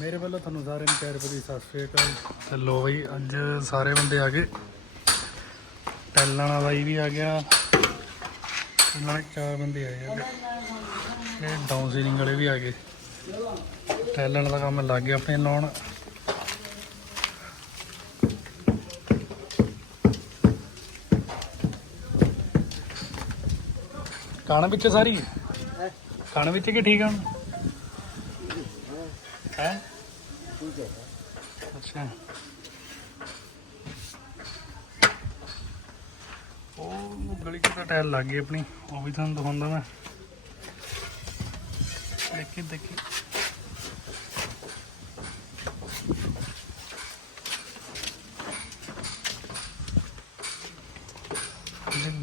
ਮੇਰੇ ਵੱਲੋਂ ਤੁਹਾਨੂੰ ਸਾਰਿਆਂ ਨੂੰ ਪਿਆਰ ਭਰੀ ਸਤਿ ਸ੍ਰੀ ਅਕਾਲ। ਤੇ ਲੋ ਬਈ, ਅੱਜ ਸਾਰੇ ਬੰਦੇ ਆ ਗਏ। ਟੈਲਾਂ ਵਾਲਾ ਬਾਈ ਵੀ ਆ ਗਿਆ। ਤੇ ਨਾਲ ਚਾਰ ਬੰਦੇ ਆਏ ਆ। ਇਹ ਡਾਊਨ ਸੀਲਿੰਗ ਵਾਲੇ ਵੀ ਆ ਗਏ। ਟੈਲਾਂ ਦਾ ਕੰਮ ਲੱਗ ਗਿਆ ਆਪਣੇ ਲਾਉਣ। ਕਣ ਵਿੱਚ ਸਾਰੀ? ਕਣ ਵਿੱਚ ਕੀ ਠੀਕ ਆ ਹੈ? ਅੱਛਾ ਉਹ ਗਲੀ ਚ ਟਾਇਲ ਲੱਗ ਗਈ ਆਪਣੀ, ਉਹ ਵੀ ਤੁਹਾਨੂੰ ਦਿਖਾਉਂਦਾ ਮੈਂ। ਦੇਖੀ ਦੇਖੀ।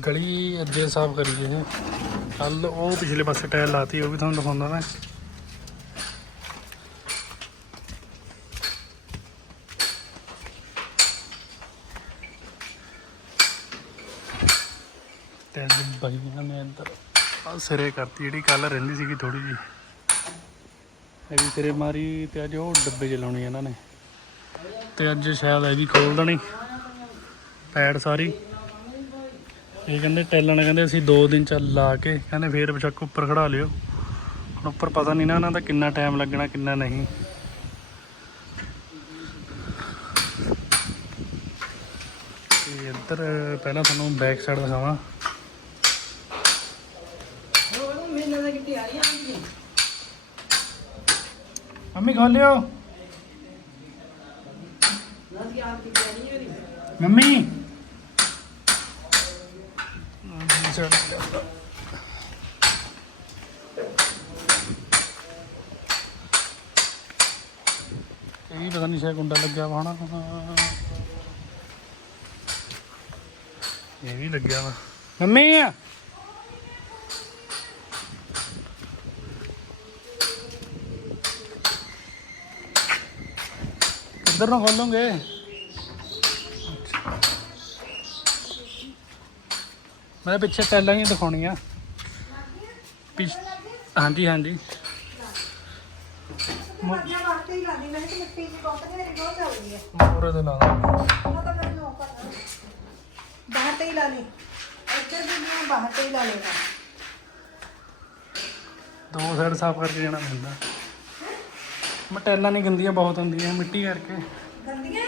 ਗਲੀ ਅੱਗੇ ਸਾਫ਼ ਕਰੀ ਇਹ ਕੱਲ ਉਹ ਪਿਛਲੇ ਪਾਸੇ ਟਾਇਲ ਲਾਤੀ, ਉਹ ਵੀ ਤੁਹਾਨੂੰ ਦਿਖਾਉਂਦਾ ਮੈਂ ਤੇ ਅੱਜ ਬਾਈਆਂ ਨੇ ਅੰਦਰ ਆਹ ਸਿਰੇ ਕਰਤੀ, ਜਿਹੜੀ ਕੱਲ ਰਹਿੰਦੀ ਸੀਗੀ ਥੋੜੀ ਜੀ ਇਹ ਵੀ ਸਿਰੇ ਮਾਰੀ ਤੇ ਅੱਜ ਉਹ ਡੱਬੇ 'ਚ ਲਾਉਣੀ ਇਹਨਾਂ ਨੇ। ਤੇ ਅੱਜ ਸ਼ਾਇਦ ਇਹਦੀ ਖੋਲ ਦੇਣੀ, ਪੈਡ ਸਾਰੀ। ਇਹ ਕਹਿੰਦੇ ਟੈਲਾਂ ਨੇ ਕਹਿੰਦੇ ਅਸੀਂ 2 ਦਿਨ ਚੱਲ ਲਾ ਕੇ, ਕਹਿੰਦੇ ਫੇਰ ਬਸ਼ੱਕ ਉੱਪਰ ਖੜਾ ਲਿਓ। ਹੁਣ ਉੱਪਰ ਪਤਾ ਨਹੀਂ ਨਾ ਇਹਨਾਂ ਦਾ ਕਿੰਨਾ ਟਾਈਮ ਲੱਗਣਾ, ਕਿੰਨਾ ਨਹੀਂ। ਇੱਧਰ ਪਹਿਲਾਂ ਤੁਹਾਨੂੰ ਬੈਕ ਸਾਈਡ ਦਿਖਾਵਾਂ। ਮੰਮੀ ਖੋਲਿਓ ਮੰਮੀ। ਇਹ ਪਤਾ ਨਹੀਂ ਸ਼ਾਇਦ ਗੁੰਡਾ ਲੱਗਿਆ ਵਾ ਹਨਾ। ਇਹ ਵੀ ਲੱਗਿਆ ਵਾ। ਮੰਮੀ। ਕਿੱਧਰ ਨੂੰ ਖੋਲੋਗੇ। ਮੈਂ ਪਿੱਛੇ ਟੈਲਾਂ ਹੀ ਦਿਖਾਉਣੀਆਂ। ਹਾਂਜੀ ਹਾਂਜੀ। ਮਰਨਾ ਵਾਸਤੇ ਹੀ ਲਾਦੀ ਮੈਂ ਕਿ ਮਿੱਟੀ ਦੀ ਬਹੁਤ ਘੇਰੇ ਬਹੁਤ ਚੱਲਦੀ ਹੈ। ਮੋਰੇ ਦੇ ਲਾ ਦਾਂ ਉਹ ਤਾਂ ਮੈਨੂੰ ਉਹ ਕਰਨਾ ਬਾਹਰ ਤੇ ਹੀ ਲਾ ਲਈ। ਇੱਧਰ ਵੀ ਨਹੀਂ ਬਾਹਰ ਤੇ ਹੀ ਲਾ ਲੈਣਾ ਦੋ ਸਾਈਡ ਸਾਫ਼ ਕਰਕੇ ਜਾਣਾ ਪੈਂਦਾ। ਮਟੈਲਾਂ ਨਹੀਂ ਗੰਦੀਆਂ ਬਹੁਤ ਹੁੰਦੀਆਂ ਮਿੱਟੀ ਕਰਕੇ। ਗੰਦੀਆਂ?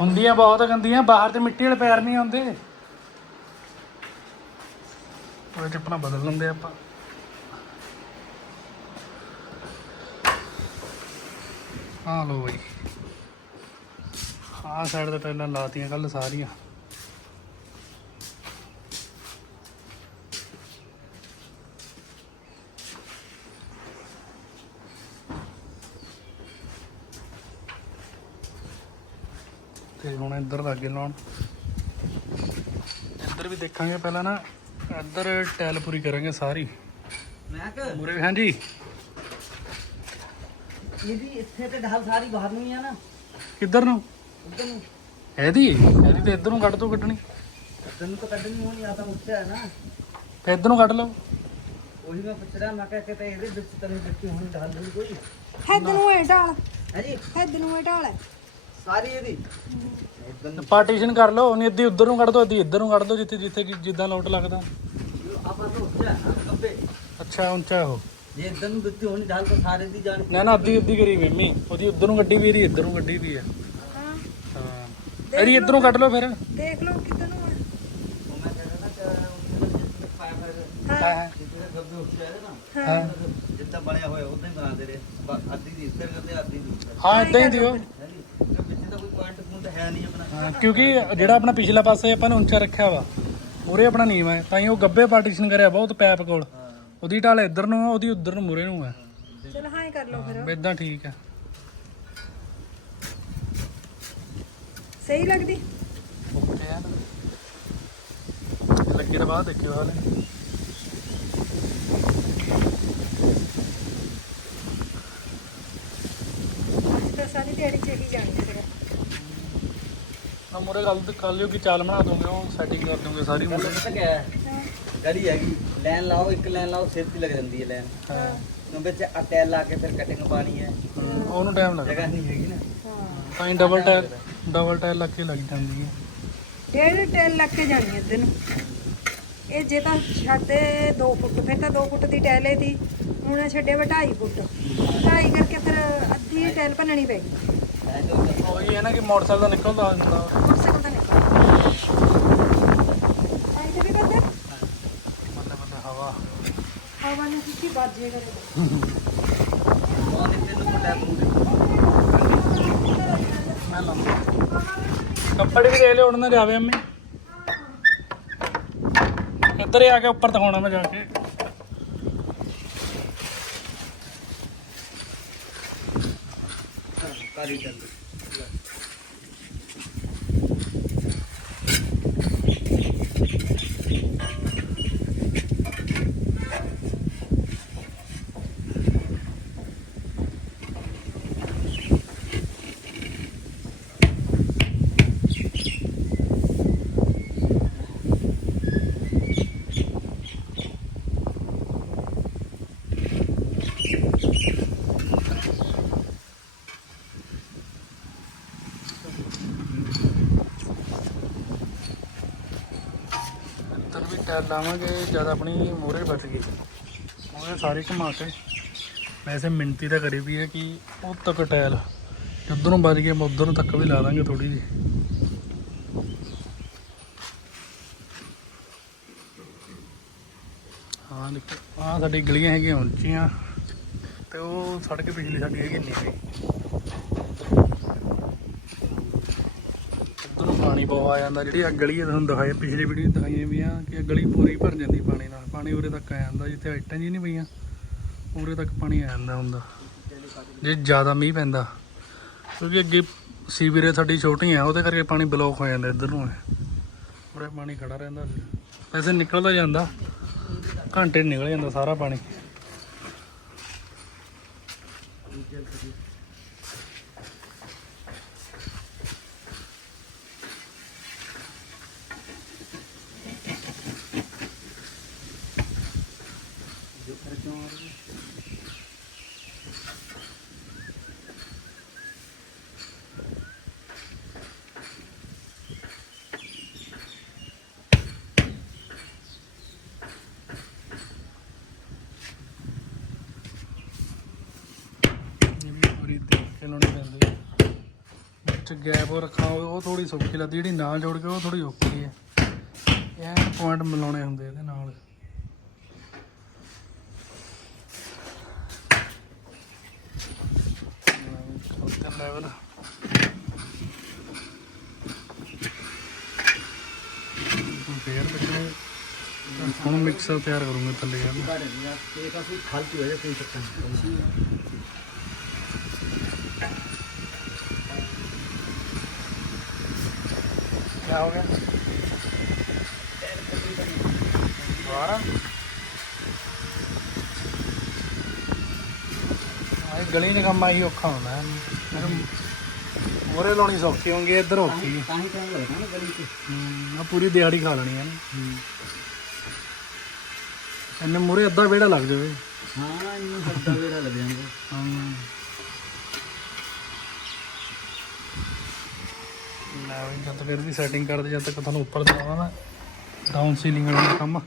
ਹੁੰਦੀਆਂ ਬਹੁਤ ਗੰਦੀਆਂ ਬਾਹਰ ਤੇ ਮਿੱਟੀ ਵਾਲੇ ਪੈਰ ਨਹੀਂ ਆਉਂਦੇ। ਉਹਦੇ ਚ ਆਪਣਾ ਬਦਲ ਲੈਂਦੇ ਆਪਾਂ। ਆ ਲੋ ਬਈ। ਆਹ ਸਾਈਡ ਤੇ ਟੈਲਾਂ ਲਾਤੀਆਂ ਕੱਲ ਸਾਰੀਆਂ। ਤੇ ਹੁਣ ਇੱਧਰ ਲੱਗੇ ਲਾਉਣ। ਇੱਧਰ ਵੀ ਦੇਖਾਂਗੇ ਪਹਿਲਾਂ ਨਾ ਇੱਧਰ ਟੈਲ ਪੂਰੀ ਕਰਾਂਗੇ ਸਾਰੀ। ਮੈਂ ਕਿ ਮੂਰੇ ਹਾਂਜੀ। ਇਹਦੀ ਇੱਥੇ ਤੇ ਢਾਲ ਸਾਰੀ ਬਾਹਰ ਨੂੰ ਹੀ ਆ ਨਾ। ਕਿੱਧਰ ਨੂੰ? ਉੱਧਰ ਨੂੰ। ਇਹਦੀ? ਇਹਦੀ ਤੇ ਇੱਧਰ ਨੂੰ ਕੱਢ ਦੋ ਕੱਢਣੀ। ਤੈਨੂੰ ਤਾਂ ਕੱਢਣੀ ਹੋਣੀ ਆ ਤਾਂ ਉੱਚਾ ਹੈ ਨਾ। ਤੇ ਇੱਧਰ ਨੂੰ ਕੱਢ ਲਓ। ਉਹੀ ਮੈਂ ਪੁੱਛ ਰਿਹਾ ਮੈਂ ਕਿਹਾ ਕਿਤੇ ਇਹਦੇ ਵਿੱਚ ਤੈਨੂੰ ਦਿੱਤੀ ਹੋਣੀ ਢਾਲ ਨਹੀਂ ਕੋਈ। ਹੈਦ ਨੂੰ ਇਹ ਢਾਲ। ਹੈ ਜੀ? ਹੈਦ ਨੂੰ ਇਹ ਢਾਲ ਹੈ। ਸਾਰੀ ਇਹਦੀ। ਪਾਰਟੀਸ਼ਨ ਕਰ ਲਓ ਨਹੀਂ ਅੱਧੀ ਉੱਧਰ ਨੂੰ ਕੱਢ ਦੋ ਅੱਧੀ ਇੱਧਰ ਨੂੰ ਕੱਢ ਦੋ ਜਿੱਥੇ ਜਿੱਥੇ ਕਿ- ਜਿੱਦਾਂ ਲੋਟ ਲੱਗਦਾ। ਆਪਾਂ ਤਾਂ ਉੱਚਾ ਹੈ ਕੱਬੇ ਅੱਛਾ ਉੱਚਾ ਉਹ। ਜੇ ਇੱਧਰ ਨੂੰ ਦਿੱਤੀ ਹੋਣੀ ਢਾਲ ਤਾਂ ਸਾਰੇ ਦੀ ਜਾਣ ਨਾ ਨਾ ਅੱਧੀ ਅੱਧੀ ਕਰੀ ਮੰਮੀ। ਉਹਦੀ ਉੱਧਰ ਨੂੰ ਗੱਡੀ ਵੀ ਇਹਦੀ ਇੱਧਰ ਨੂੰ ਗੱਡੀ ਵੀ ਆ। ਹਾਂ। ਹਾਂ। ਇਹਦੀ ਇੱਧਰ ਨੂੰ ਕੱਢ ਲਓ ਫਿਰ। ਦੇਖ ਲਓ ਕਿੱਧਰ ਨੂੰ ਹੈ ਉਹ ਮੈਂ ਕਹਿੰਦਾ ਨਾ ਕਿ ਉਹਨੇ ਹੋਇਆ ਹਾਂ। ਹਾਂ। ਜਿੱਥੇ ਗੱਬੇ ਉੱਚਾ ਹੈ ਨਾ ਹਾਂ। ਜਿੱਦਾਂ ਬਣਿਆ ਹੋਇਆ ਉਦਾਂ ਹੀ ਬਣਾਦੇ ਰਹੇ। ਬ- ਅੱਧੀ ਦੀ ਇੱਧਰ ਕਰਦੇ ਅੱਧੀ ਦੀ। ਉੱਧਰ ਹਾਂ ਇਦਾਂ ਹੀ ਦਿਓ ਹੈ ਜੀ ਤੇ ਵਿੱਚ ਤਾਂ ਕੋਈ ਪੁਆਇੰਟ ਪੁਆਇੰਟ ਹੈ ਨਹੀਂ ਆਪਣਾ। ਹਾਂ, ਕਿਉਂਕਿ ਜਿਹੜਾ ਆਪਣਾ ਪਿਛਲਾ ਪਾਸੇ ਆਪਾਂ ਨੇ ਉੱਚਾ ਰੱਖਿਆ ਵਾ ਉਰੇ ਆਪਣਾ ਨੀਵਾ ਹੈ ਤਾਂ ਹੀ ਉਹ ਗੱਬੇ ਪਾਰਟੀਸ਼ਨ ਕਰਿਆ ਬਹੁਤ ਪੈਪ ਕੋਲ। ਉਹਦੀ ਢਾਲ ਇੱਧਰ ਨੂੰ ਆ ਉਹਦੀ ਉੱਧਰ ਨੂੰ ਮੂਰੇ ਨੂੰ ਆ। ਚਲ ਹਾਂ ਹੀ ਕਰ ਲਓ ਫਿਰ। ਇਦਾਂ ਠੀਕ ਆ। ਸਹੀ ਲੱਗਦੀ? ਓਕੇ ਆ। ਲੱਗੇ ਤਾਂ ਬਾਅਦ ਦੇਖਿਓ ਹਾਲੇ। ਸਾਰੀ ਦਿਹਾੜੀ ਚ ਹੀ ਜਾਣੀ ਫਿਰ। ਆ ਮੂਰੇ ਗੱਲ ਕਰ ਲਿਓ ਕਿ ਚਾਲ ਬਣਾ ਦੋਗੇ ਉਹ ਸੈਟਿੰਗ ਕਰ ਦੋਗੇ ਸਾਰੀ ਗੱਲ ਮੂਰੇ। ਪਤਾ ਕਿਆ ਹੈ ਗਲੀ ਹੈਗੀ ਲਾਈਨ ਲਾਓ ਇੱਕ ਲਾਈਨ ਲਾਓ ਸਿਰ ਤੇ ਲੱਗ ਜਾਂਦੀ ਹੈ ਲਾਈਨ ਹਾਂ। ਵਿੱਚ ਅਟੈਲ ਲਾ ਕੇ ਫਿਰ ਕਟਿੰਗ ਪਾਣੀ ਹੈ। ਉਹਨੂੰ ਟਾਈਮ ਲੱਗਦਾ। ਜਗ੍ਹਾ ਨਹੀਂ ਹੈਗੀ ਨਾ। ਹਾਂ। ਤਾਂ ਹੀ ਡਬਲ ਟਾਇਰ ਡਬਲ ਟਾਇਰ ਲੱਗ ਕੇ ਲੱਗ ਜਾਂਦੀ ਹੈ। ਡੇਢ ਟੈਲ ਲੱਗ ਕੇ ਜਾਣੀ ਇੱਧਰ ਨੂੰ ਇਹ ਜੇ ਤਾਂ ਛੱਡੇ 2 ਫੁੱਟ ਫਿਰ ਤਾਂ 2 ਫੁੱਟ ਦੀ ਟੈਲ ਏ ਦੀ ਹੁਣ ਛੱਡੇ ਵਾ 2.5 ਫੁੱਟ। 2.5 ਕਰਕੇ ਫਿਰ ਅੱਧੀ ਟੈਲ ਭੰਨਣੀ ਪੈ ਗਈ ਐਂ ਤਾਂ ਉਹੀ ਹੈ ਨਾ ਕਿ ਮੋਟਰਸਾਈਕਲ ਦਾ ਨਿਕਲਦਾ ਹੁੰਦਾ। ਮੋਟਰਸਾਈਕਲ ਤਾਂ ਨਿਕਲ ਆਈ ਤੇ ਵੀ ਬੰਦੇ ਮਤਲਬ ਮਤਲਬ ਹਵਾ। ਹਵਾ ਨੂੰ ਕੀ ਬਾਜੇਗਾ ਬਹੁਤ ਦਿੱਤੇ ਨੂੰ ਲੈ ਪੂਰੇ ਮੈਂ ਲਾਉਂਦਾ। ਕੱਪੜੇ ਵੀ ਦੇ ਲਿਓ ਉਹਨਾਂ ਜਾਵੇ ਅੰਮੀ। ਇੱਧਰ ਆ ਕੇ ਉੱਪਰ ਦਿਖਾਉਣਾ ਮੈਂ ਜਾ ਕੇ। ਕਾਲੀ ਚੱਲ। ਇੱਧਰ ਲਾਵਾਂਗੇ, ਜਦ ਆਪਣੀ ਮੋਰੇ ਬਚ ਗਈ। ਉਹਨੇ ਸਾਰੇ ਘੁਮਾ ਕੇ। ਵੈਸੇ ਮਿੰਤੀ ਤਾਂ ਕਰੀ ਵੀ ਹੈ ਕਿ ਉਹ ਤੱਕ ਟਾਇਲ। ਜਿੱਧਰੋਂ ਵੱਜ ਗਏ ਮੈਂ ਉਧਰੋਂ ਤੱਕ ਵੀ ਲਾ ਦਾਂਗੇ ਥੋੜੀ ਜੀ ਹਾਂ, ਦੇਖੋ, ਆਹ ਸਾਡੀ ਗਲੀਆਂ ਹੈਗੀਆਂ ਉੱਚੀਆਂ, ਤੇ ਉਹ ਸੜਕ ਪਿਛਲੀ ਸਾਡੀ ਹੈਗੀ ਨੀਵੀਂ ਉਧਰੋਂ ਪਾਣੀ ਬਹੁਤ ਆ ਜਾਂਦਾ, ਜਿਹੜੀ ਆ ਗਲੀ ਹੈ ਤੁਹਾਨੂੰ ਦਿਖਾਏ ਪਿਛਲੀ ਵੀਡੀਓ ਦਿਖਾਈਆਂ ਵੀ ਆ ਕਿ ਗਲੀ ਪੂਰੀ ਭਰ ਜਾਂਦੀ ਪਾਣੀ ਨਾਲ। ਪਾਣੀ ਉਰੇ ਤੱਕ ਆ ਜਾਂਦਾ, ਜਿੱਥੇ ਆਈਟਾਂ ਜੀ ਨਹੀਂ ਪਈਆਂ, ਉਰੇ ਤੱਕ ਪਾਣੀ ਆ ਜਾਂਦਾ ਹੁੰਦਾ। ਜੇ ਜ਼ਿਆਦਾ ਮੀਂਹ ਪੈਂਦਾ, ਕਿਉਂਕਿ ਅੱਗੇ ਸੀਵਰੇਜ ਸਾਡੀ ਛੋਟੀ ਆ, ਉਹਦੇ ਕਰਕੇ ਪਾਣੀ ਬਲੌਕ ਹੋ ਜਾਂਦਾ ਇੱਧਰ ਨੂੰ ਉਰੇ ਪਾਣੀ ਖੜਾ ਰਹਿੰਦਾ ਵੈਸੇ ਨਿਕਲਦਾ ਜਾਂਦਾ, ਘੰਟੇ ਨਿਕਲ ਜਾਂਦਾ ਸਾਰਾ ਪਾਣੀ ਇਹ ਵੀ ਪੂਰੀ ਦੇਖ ਕੇ ਲਾਉਣੀ ਪੈਂਦੀ ਹੈ ਵਿੱਚ ਗੈਪ ਰੱਖਾ ਹੋਵੇ ਉਹ ਥੋੜੀ ਸੌਖੀ ਲੱਗਦੀ ਜਿਹੜੀ ਨਾਲ ਜੋੜ ਕੇ ਉਹ ਥੋੜੀ ਔਖੀ ਹੈ। ਇਹ ਪੁਆਇੰਟ ਮਿਲਾਉਣੇ ਹੁੰਦੇ ਇਹਦੇ ਨਾਲ। ਚੌਥੇ ਲੈਵਲ ਫੇਰ ਬੱਚੇ ਹੁਣ ਮਿਕਸਰ ਤਿਆਰ ਕਰੂੰਗੇ ਥੱਲੇ ਯਾਰ ਤੇ ਕਾਫੀ ਫਾਲਤੂ ਹੈ ਕੋਈ ਚੱਕਰ ਨਹੀਂ ਇਕੱਠਾ ਹੋ ਗਿਆ ਦੁਬਾਰਾ ਆਈ ਗਲੀ ਨੇ ਕੰਮ ਆਈ ਔਖਾ ਹੁੰਦਾ ਮੈਨੂੰ ਮੋਰੇ ਲਾਉਣੀ ਸੌਖੀ ਹੋਊਗੀ ਇੱਧਰ ਔਖੀ। ਤਾਂ ਹੀ ਪੂਰੀ ਦਿਹਾੜੀ ਖਾ ਲੈਣੀ ਹੈ ਇਹਨੇ ਮੋਰੇ ਅੱਧਾ ਵੇੜਾ ਲੱਗ ਜਾਵੇ। ਹਾਂ ਇਹਨੂੰ ਅੱਧਾ ਵੇੜਾ ਲੱਗ ਜਾਂਦਾ। ਜਦ ਤੱਕ ਇਹਦੀ ਸੈਟਿੰਗ ਕਰਦੇ ਜਦ ਤੱਕ ਤੁਹਾਨੂੰ ਉੱਪਰ ਦਿਖਾਵਾਂ ਮੈਂ। ਡਾਊਨ ਸੀਲਿੰਗ ਵਾਲਾ ਕੰਮ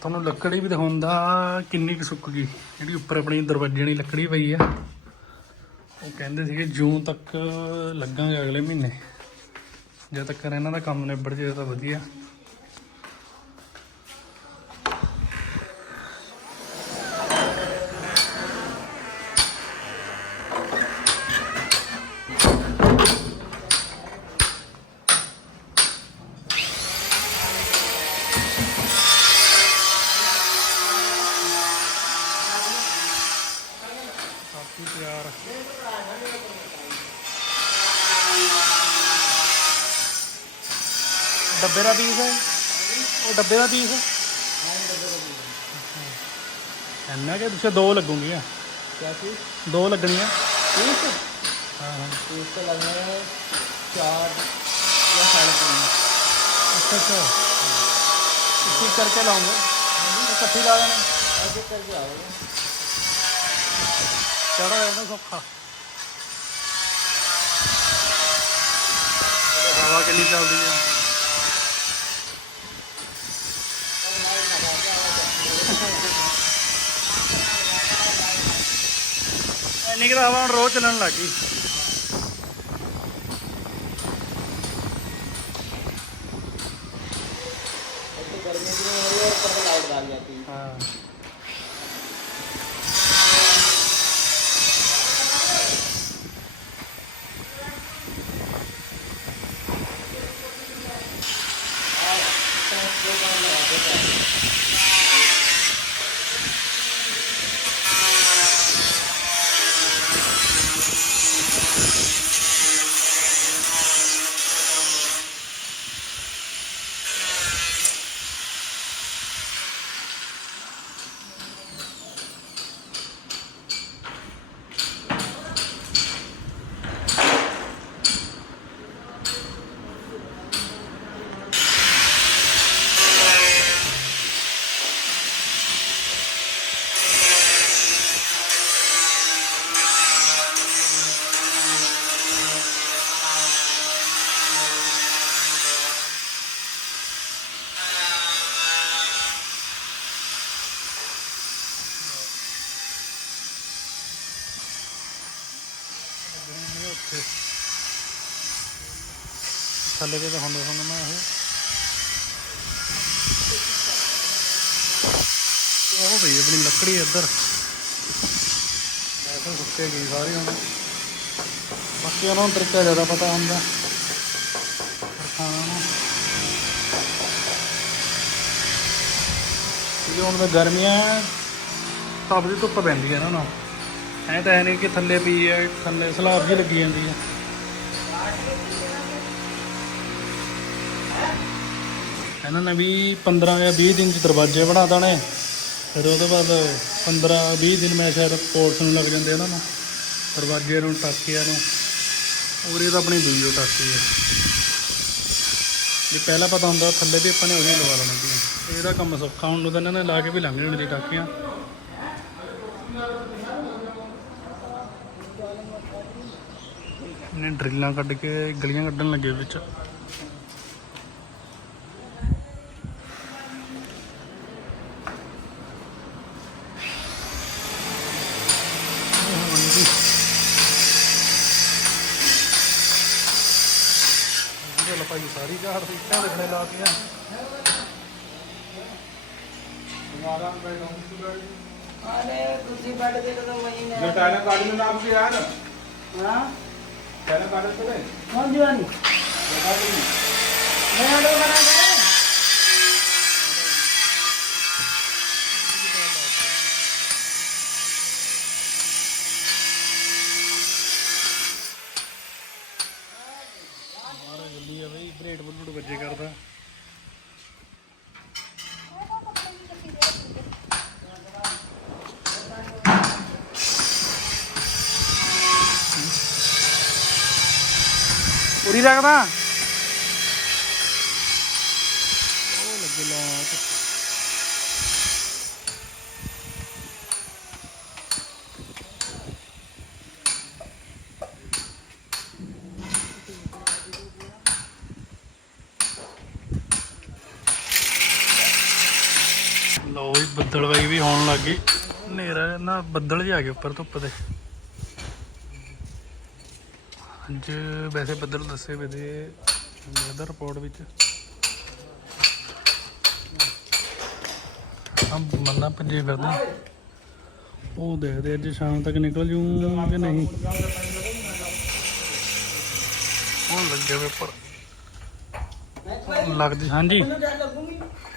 ਤੁਹਾਨੂੰ ਲੱਕੜੀ ਵੀ ਦਿਖਾਉਂਦਾ ਕਿੰਨੀ ਕੁ ਸੁੱਕ ਗਈ। ਜਿਹੜੀ ਉੱਪਰ ਆਪਣੀ ਦਰਵਾਜ਼ੇ ਵਾਲੀ ਲੱਕੜੀ ਪਈ ਆ। ਉਹ ਕਹਿੰਦੇ ਸੀਗੇ ਜੂਨ ਤੱਕ ਲੱਗਾਂਗੇ ਅਗਲੇ ਮਹੀਨੇ। ਜਦ ਤੱਕ ਇਹਨਾਂ ਦਾ ਕੰਮ ਨਿਬੜ ਜੇ ਤਾਂ ਵਧੀਆ। डब्बे का पीस है वो डब्बे का पीस है इन्ना क्या तुझे दो लगूँगी क्या चीज़ दो लगनी है पीस हाँ पीस तो लगने हैं चार या साढ़े तीन अच्छा अच्छा इसी करके लाऊँगा इकट्ठी ला देना ऐसे करके आओगे चलो एकदम सौखा हवा के लिए चल रही ਕੁ ਤਾਂ ਹਵਾ ਹੁਣ ਰੋਜ਼ ਚੱਲਣ ਲੱਗ ਥੱਲੇ ਦੇ ਤਾਂ ਹੁੰਦਾ ਤੁਹਾਨੂੰ ਮੈਂ ਇਹ। ਉਹ ਭਈ ਆਪਣੀ ਲੱਕੜੀ ਇੱਧਰ। ਐਸੇ ਸੁੱਕੇ ਗਈ ਸਾਰੀ ਹੁਣ। ਬਾਕੀ ਉਹਨਾਂ ਨੂੰ ਤਰੀਕਾ ਜ਼ਿਆਦਾ ਪਤਾ ਹੁੰਦਾ। ਖਾਣਾ ਨੂੰ। ਕਿਉਂਕਿ ਹੁਣ ਤਾਂ ਗਰਮੀਆਂ ਤਪਦੀ ਧੁੱਪ ਪੈਂਦੀ ਹੈ ਇਹਨਾਂ ਨੂੰ ਐ ਤਾਂ ਹੈ ਨਹੀਂ ਕਿ ਥੱਲੇ ਪਈ ਹੈ ਥੱਲੇ ਸਲਾਬ ਜੀ ਲੱਗੀ ਜਾਂਦੀ ਹੈ ਇਹਨਾਂ ਨੇ ਵੀ 15 ਜਾਂ 20 ਦਿਨ ਚ ਦਰਵਾਜ਼ੇ ਬਣਾ ਦੇਣੇ। ਫਿਰ ਉਹਦੇ ਬਾਅਦ 15 20 ਦਿਨ ਮੈਂ ਸ਼ਾਇਦ ਪੋਲਸ ਨੂੰ ਲੱਗ ਜਾਂਦੇ ਇਹਨਾਂ ਨੂੰ, ਦਰਵਾਜ਼ੇ ਨੂੰ, ਟਾਕੀਆਂ ਨੂੰ। ਔਰ ਇਹ ਤਾਂ ਆਪਣੀ ਦੂਈ ਟਾਕੀ ਹੈ। ਜੇ ਪਹਿਲਾਂ ਪਤਾ ਹੁੰਦਾ ਥੱਲੇ ਵੀ ਆਪਾਂ ਨੇ ਉਹੀ ਲਵਾ ਲੈਣੀ ਸੀ। ਇਹਦਾ ਕੰਮ ਸੌਖਾ ਹੁਣ ਨੂੰ ਤਾਂ ਇਹਨਾਂ ਨੇ ਲਾ ਕੇ ਵੀ ਲੰਘ ਜਾਣੀ ਸੀ ਟਾਕੀਆਂ। ਨੇ ਡਰਿੱਲਾਂ ਕੱਢ ਕੇ ਗਲੀਆਂ ਕੱਢਣ ਲੱਗੇ ਵਿੱਚ ਹਾਂਜੀ ਇਹਦੇ ਲਪਾਈ ਸਾਰੀ ਝਾੜ ਲਾ ਕੇ हमारा बैठ हम सुबह अरे कुर्सी बैठ के तो वही ना जो टाइना गार्डन में नाम से यार हां टाइना गार्डन से कौन दीवानी बता दी मैं डो बना ਉਰੀ ਰੱਖਦਾ ਉਹ ਲੱਗੇ ਲਾਟ ਲੋ ਵੀ ਬੱਦਲਵਾਈ ਵੀ ਹੋਣ ਲੱਗ ਗਈ। ਹਨੇਰਾ ਨਾ, ਬੱਦਲ ਵੀ ਆ ਗਏ ਉੱਪਰ ਧੁੱਪ ਦੇ। ਅੱਜ ਵੈਸੇ ਬੱਦਲ ਦੱਸੇ ਵੇ ਦੇ ਵੈਦਰ ਰਿਪੋਰਟ ਵਿੱਚ। ਹਮ ਮੰਨਾ ਪੰਜੇ ਫਿਰਦੇ। ਉਹ ਦੇਖਦੇ ਅੱਜ ਸ਼ਾਮ ਤੱਕ ਨਿਕਲ ਜੂ ਕਿ ਨਹੀਂ। ਉਹ ਲੱਗੇ ਵੇ ਪਰ ਲੱਗਦੀ ਹਾਂਜੀ।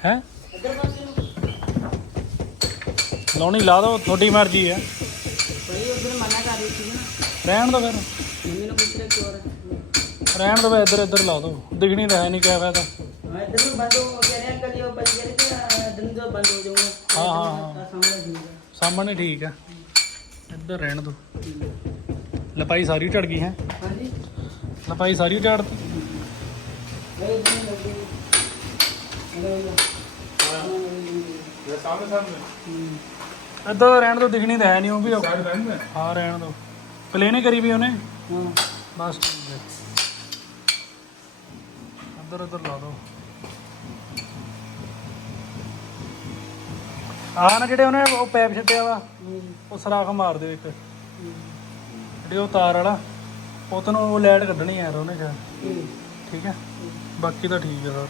ਹੈ? ਲਾਉਣੀ ਲਾ ਦੋ ਤੁਹਾਡੀ ਮਰਜ਼ੀ ਹੈ। ਰਹਿਣ ਦੋ ਫਿਰ। ਚੋਰ ਰਹਿਣ ਦਵਾ ਇੱਧਰ ਇੱਧਰ ਲਾ ਦੋ। ਦਿਖਣੀ ਤਾਂ ਹੈ ਨਹੀਂ ਕਿਆ ਫਾਇਦਾ ਹਾਂ ਇੱਧਰ ਨੂੰ ਬੰਦ ਹੋ ਰਿਹਾ ਕਦੀ ਉਹ ਬੰਦ ਕਰੇ ਤੇ ਦਿਨ ਬੰਦ ਹੋ ਜਾਊਗਾ। ਹਾਂ ਹਾਂ ਹਾਂ। ਸਾਹਮਣੇ ਠੀਕ ਸਾਹਮਣੇ ਠੀਕ ਆ। ਇੱਧਰ ਰਹਿਣ ਦੋ। ਲਪਾਈ ਸਾਰੀ ਝੜ ਗਈ ਹੈ। ਹਾਂਜੀ। ਲਪਾਈ ਸਾਰੀ ਝੜਤੀ ਇਹ ਇੱਧਰ ਰਹਿਣ ਦੋ ਦਿਖਣੀ ਤਾਂ ਹੈ ਨਹੀਂ ਉਹ ਵੀ ਹਾਂ ਰਹਿਣ ਦੋ। ਪਲੇ ਕਰੀ ਵੀ ਉਹਨੇ? ਹਾਂ। ਬਸ ਠੀਕ ਹੈ। ਅੰਦਰ ਅੰਦਰ ਲਾ ਦੋ ਆਹ ਨਾ ਜਿਹੜੇ ਉਹਨੇ ਉਹ ਪੈਪ ਛੱਡਿਆ ਵਾ, ਉਹ ਸਰਾਖ ਮਾਰ ਦਿਓ ਇੱਕ। ਜਿਹੜੀ ਉਹ ਤਾਰ ਵਾਲਾ, ਉਹ ਤੋਂ ਉਹ ਲਾਈਟ ਕੱਢਣੀ ਯਾਰ ਉਹਨੇ ਜਾ ਠੀਕ ਹੈ? ਬਾਕੀ ਤਾਂ ਠੀਕ ਹੈ ਸਰ।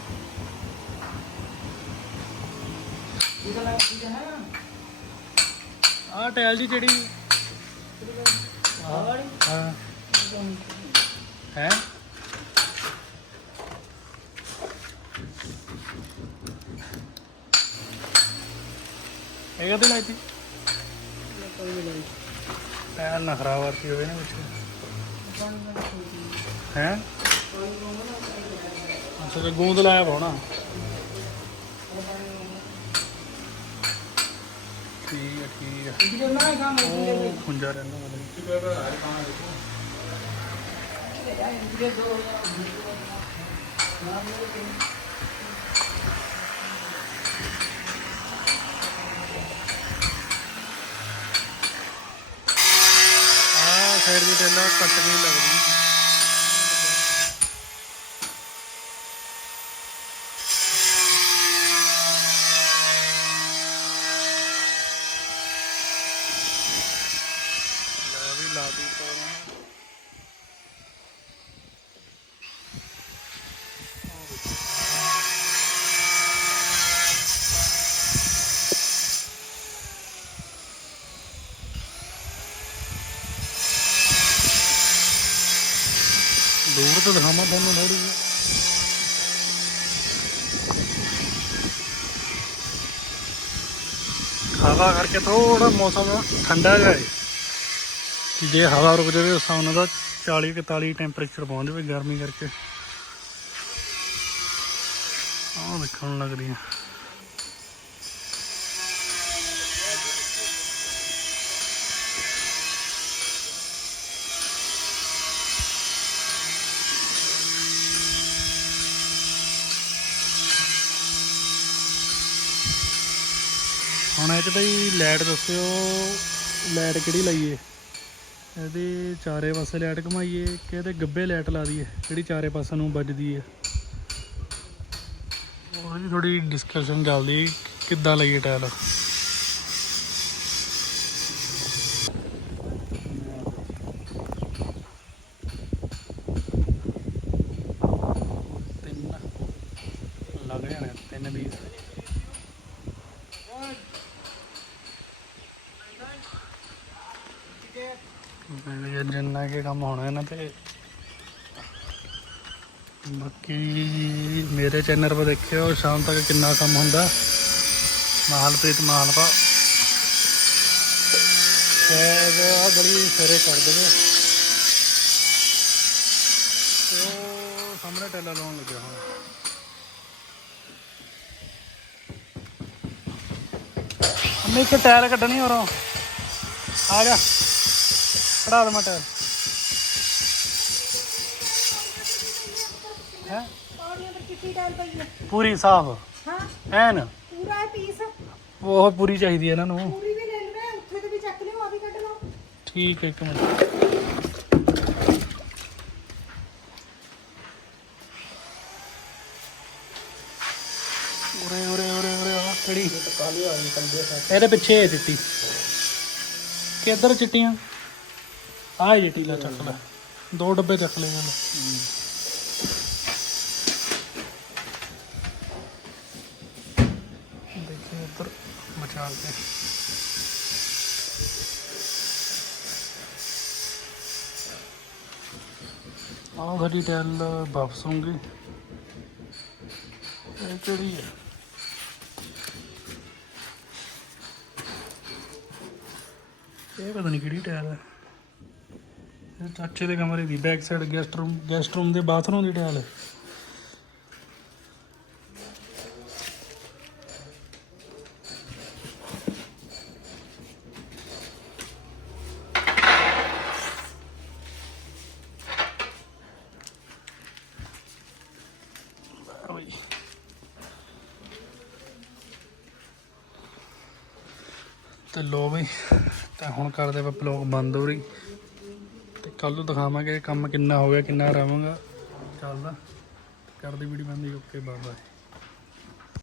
ਆਹ ਟੈਲ ਜੀ ਜਿਹੜੀ ਹਾਂ। ਹੈ। ਇਹ ਕਦੇ ਲਾਈਤੀ ਟੈਲ ਨਾ ਖਰਾਬ ਆਰਤੀ ਹੋਵੇ ਨਾ ਵਿੱਚ ਹੈ? ਅੱਛਾ ਤੇ ਗੂੰਦ ਲਾਇਆ ਪਾਉਣਾ ਠੀਕ ਹੈ ਠੀਕ ਹੈ। ਖੁੰਜਾ ਰਹਿੰਦਾ ਮਤਲਬ। ਸਾਈਡ ਦੀ ਟੈਲਾ ਕੱਟ ਨਹੀਂ ਲੱਗਦੀ ਲੈ ਵੀ ਲਾ ਦੀ ਪਾਉਣਾ ਦੂਰ ਤੋਂ ਦਿਖਾਵਾਂ ਤੁਹਾਨੂੰ ਥੋੜੀ ਜਿਹੀ। ਹਵਾ ਕਰਕੇ ਥੋੜਾ ਮੌਸਮ ਠੰਡਾ ਜਿਹਾ ਹੈ। ਜੇ ਹਵਾ ਰੁਕ ਜਾਵੇ ਉਸ ਹਿਸਾਬ ਨਾਲ 40 41 ਟੈਂਪਰੇਚਰ ਪਹੁੰਚ ਜਾਵੇ ਗਰਮੀ ਕਰਕੇ। ਆਹ ਦੇਖਣ ਨੂੰ ਲੱਗ ਰਹੀ ਹੈ ਹੁਣ ਇਹ ਚ ਬਈ ਲਾਈਟ ਦੱਸਿਓ। ਲਾਈਟ ਕਿਹੜੀ ਲਾਈਏ? ਇਹਦੇ ਚਾਰੇ ਪਾਸੇ ਲਾਈਟ ਘਮਾਈਏ ਕਿ ਇਹਦੇ ਗੱਬੇ ਲਾਈਟ ਲਾ ਦਈਏ, ਜਿਹੜੀ ਚਾਰੇ ਪਾਸੇ ਨੂੰ ਵੱਜਦੀ ਹੈ ਉਹ ਜੀ ਥੋੜੀ ਡਿਸਕਸ਼ਨ ਚੱਲਦੀ, ਕਿੱਦਾਂ ਲਈਏ ਟਾਇਲ ਤਿੰਨ ਲੱਗ ਜਾਣੇ ਤਿੰਨ ਪੀਸ ਵੀ ਜਿੰਨਾ ਕਿ ਕੰਮ ਹੋਣਾ ਇਹਨਾਂ ਤੇ ਬਾਕੀ ਮੇਰੇ ਚੈਨਲ 'ਤੇ ਦੇਖਿਓ, ਸ਼ਾਮ ਤੱਕ ਕਿੰਨਾ ਕੰਮ ਹੁੰਦਾ। ਮਾਹਲਪ੍ਰੀਤ ਮਾਹਲਪਾ। ਸ਼ਾਇਦ ਆ ਗਲੀ ਫੇਰੇ ਕਰ ਦੇਵੇ। ਉਹ ਸਾਹਮਣੇ ਟੈਲਾ ਲਾਉਣ ਲੱਗਿਆ ਹੁਣ। ਅੰਮੀ, ਇੱਕ ਟਾਇਰ ਕੱਢਣੀ ਹੋਰੋਂ। ਆ ਜਾ। ਕਢਾ ਦੇ ਟਾਇਰ ਹੈ? ਚਿੱਟੀ ਟਾਈਲ ਪਈ ਹੈ? ਪੂਰੀ ਸਾਫ਼। ਹਾਂ। ਐਨ। ਪੂਰਾ ਹੈ ਪੀਸ ਉਹ ਪੂਰੀ ਚਾਹੀਦੀ ਹੈ ਇਹਨਾਂ ਨੂੰ। ਪੂਰੀ ਵੀ ਲੈ ਲੈਣਾ ਉੱਥੇ ਤੇ ਵੀ ਚੱਕ ਲਿਓ ਆ ਵੀ ਕੱਢ ਲਓ। ਠੀਕ ਹੈ ਇੱਕ ਮਿੰਟ। ਉਰੇ ਉਰੇ ਉਰੇ ਉਰੇ ਆ ਦੇ ਇਹਦੇ ਪਿੱਛੇ ਹੈ ਚਿੱਟੀ। ਕਿੱਧਰ ਚਿੱਟੀਆਂ? ਆਹ ਚਿੱਟੀ ਲੈ ਚੱਕ ਲੈ। ਦੋ ਡੱਬੇ ਚੱਕ ਲੈ ਚੱਲ ਦੇਖੀ ਉੱਧਰ ਬਚਾ ਕੇ ਆਹ ਸਾਡੀ ਟੈਲ ਵਾਪਸ ਹੋਊਗੀ। ਇਹ ਕਿਹੜੀ ਹੈ ਇਹ ਪਤਾ ਨਹੀਂ ਕਿਹੜੀ ਟਾਇਲ ਹੈ ਇਹ ਚਾਚੇ ਦੇ ਕਮਰੇ ਦੀ back side guest room guest room ਦੇ ਬਾਥਰੂਮ ਦੀ ਟਾਇਲ ਹੈ ਆ ਬਈ ਤੇ ਲੋ ਵੀ ਤੇ ਹੁਣ ਕਰਦੇ ਆਪਾਂ ਬਲੌਗ ਬੰਦ ਹੋ ਰਹੀ। ਤੇ ਕੱਲ ਨੂੰ ਦਿਖਾਵਾਂਗੇ ਕੰਮ ਕਿੰਨਾ ਹੋ ਗਿਆ, ਕਿੰਨਾ ਰਵਾਂਗਾ। ਚੱਲਦਾ। ਕਰਦੇ ਵੀਡੀਓ ਬੰਦ ਓਕੇ ਬਾਏ ਬਾਏ